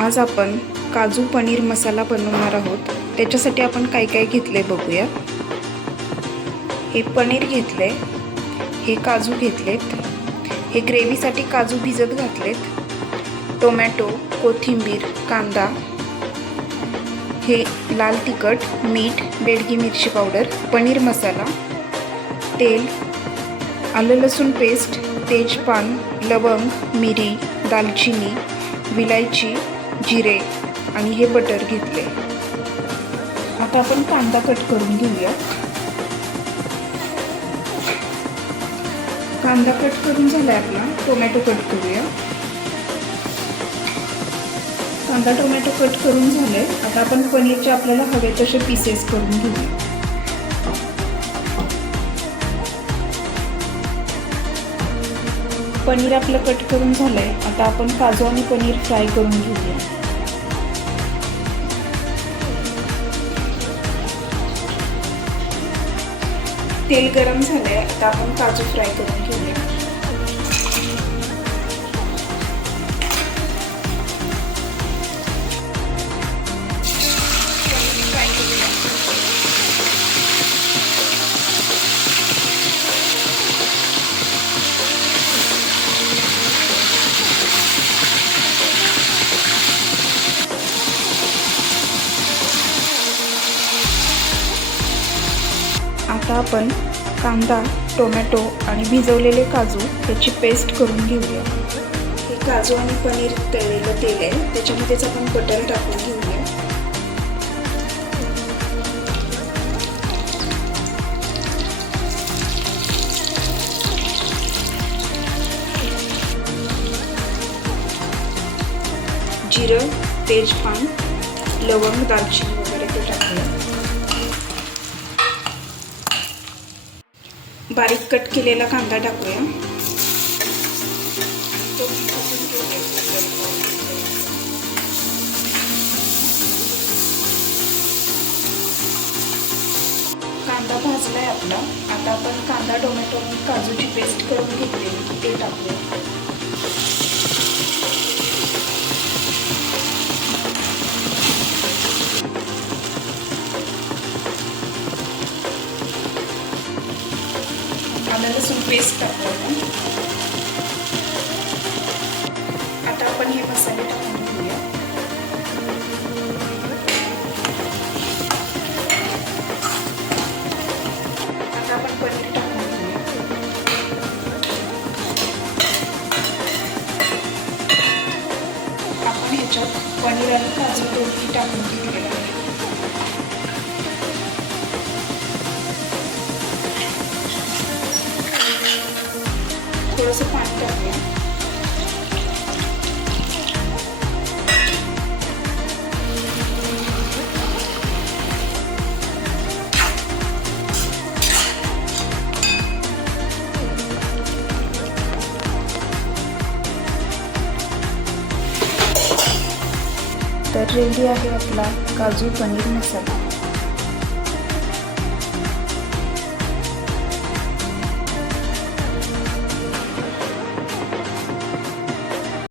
आज आपण काजू पनीर मसाला बनवणार आहोत। त्याच्यासाठी आपण काय काय घेतले बघूया। हे पनीर घेतले, हे काजू घेतलेत, हे ग्रेव्हीसाठी काजू भिजत घातलेत, टोमॅटो, कोथिंबीर, कांदा, हे लाल तिखट, मीठ, बेडगी मिरची पावडर, पनीर मसाला, तेल, आलं लसूण पेस्ट, तेजपान, लवंग, मिरी, दालचिनी, विलायची, जिरे आणि हे बटर घेतले। आता आपण कांदा कट करून घेऊया। कांदा कट करून झालाय आपला। टोमॅटो कट करूया। कांदा टोमॅटो कट करून झाले। आता आपण पनीरचे आपल्याला हवे तसे पीसेस करून घेऊया। पनीर आपलं कट करून झालंय। आता आपण काजू आणि पनीर फ्राय करून घेऊया। तेल गरम झालंय। आता आपण काजू फ्राय करून घेऊया। आता आपण कांदा, टोमॅटो आणि भिजवलेले काजू याची पेस्ट करून घेऊया। हे काजू आणि पनीर तळलेलं तेल आहे, त्याच्यामध्येच आपण बटर टाकून घेऊया। जिरं, तेजपान, लवंग, दालचिनी वगैरे ते टाकूया। बारीक कट केलेला कांदा टाकूया। कांदा भाजलाय आपला। आता आपण कांदा, टोमॅटो आणि काजूची पेस्ट करून घेतलेली ते टाकूया। आलं लसूण पेस्ट टाकूया। आता आपण हे मसाले टाकून घेऊया। आता आपण पनीर टाकून घेऊया। आपण ह्याच्यात पनीर आणि काजू दोन्ही टाकून घेतलेलं आहे। थोडंसं पाणी टाकूया। तर रेडी आहे आपला काजू पनीर मसाला।